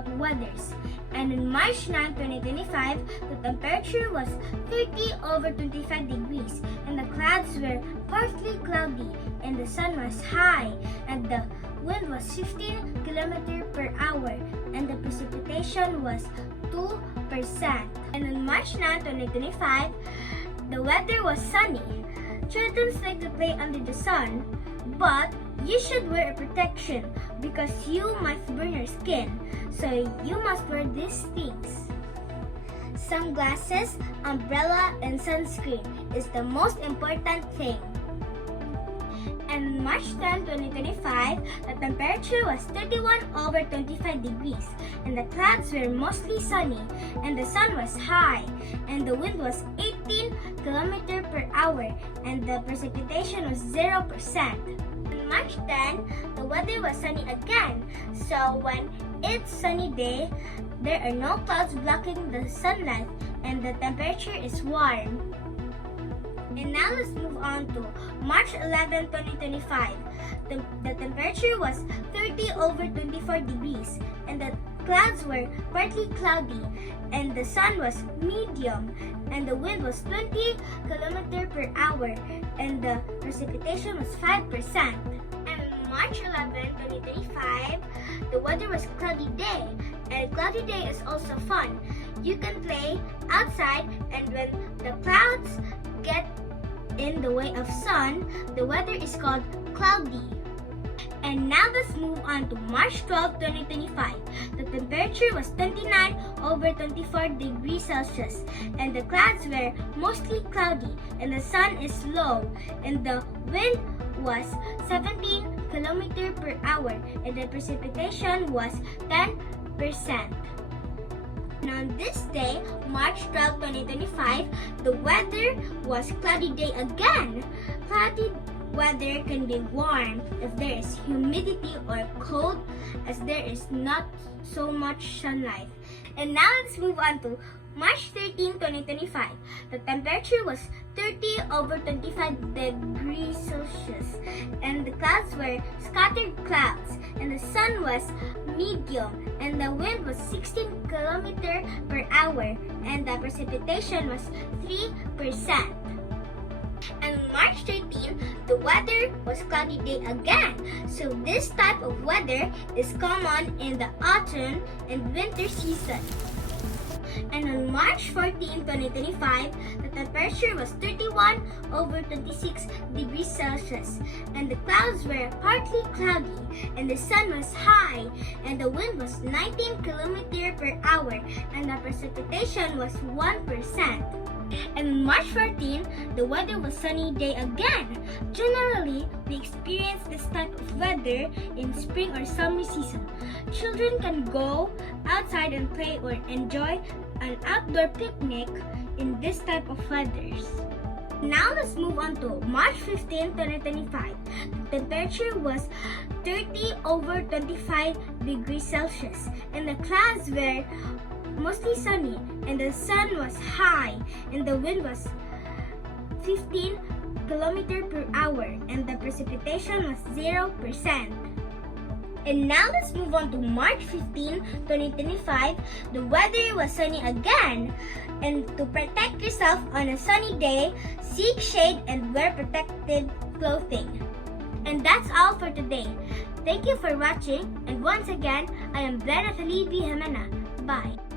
about weathers. And on March 9, 2025, the temperature was 30 over 25 degrees, and the clouds were partly cloudy, and the sun was high, and the wind was 15 km per hour, and the precipitation was 2%. And on March 9, 2025, the weather was sunny. Children like to play under the sun, but you should wear a protection because you might burn your skin. So you must wear these things. Sunglasses, umbrella, and sunscreen is the most important thing. And March 10, 2025, the temperature was 31 over 25 degrees, and the clouds were mostly sunny, and the sun was high, and the wind was 18 km per hour, and the precipitation was 0%. On March 10, the weather was sunny again, so when it's sunny day, there are no clouds blocking the sunlight, and the temperature is warm. And now let's move on to March 11, 2025. The temperature was 30 over 24 degrees, and the clouds were partly cloudy, and the sun was medium, and the wind was 20 km per hour, and the precipitation was 5%. And March 11, 2025, the weather was cloudy day, and cloudy day is also fun. You can play outside, and when the clouds get in the way of sun, the weather is called cloudy. And now let's move on to March 12, 2025. The temperature was 29 over 24 degrees Celsius, and the clouds were mostly cloudy, and the sun is low, and the wind was 17 km per hour, and the precipitation was 10%. And on this day, March 12, 2025, the weather was cloudy day again. Cloudy weather can be warm if there is humidity, or cold as there is not so much sunlight. And now let's move on to March 13, 2025. The temperature was 30 over 25 degrees Celsius, and the clouds were scattered clouds, and the sun was medium, and the wind was 16 km per hour, and the precipitation was 3%. And March 13, the weather was cloudy day again. So this type of weather is common in the autumn and winter season. And on March 14, 2025, the temperature was 31 over 26 degrees Celsius, and the clouds were partly cloudy, and the sun was high, and the wind was 19 km per hour, and the precipitation was 1%. And on March 14, the weather was sunny day again. Generally, we experience this type of weather in spring or summer season. Children can go outside and play or enjoy an outdoor picnic in this type of weathers. Now let's move on to March 15, 2025. The temperature was 30 over 25 degrees Celsius, and the clouds were mostly sunny, and the sun was high, and the wind was 15 km per hour, and the precipitation was 0%. And now let's move on to March 15, 2025. The weather was sunny again. And to protect yourself on a sunny day, seek shade and wear protective clothing. And that's all for today. Thank you for watching. And once again, I am Blaire Broadcasting. Bye.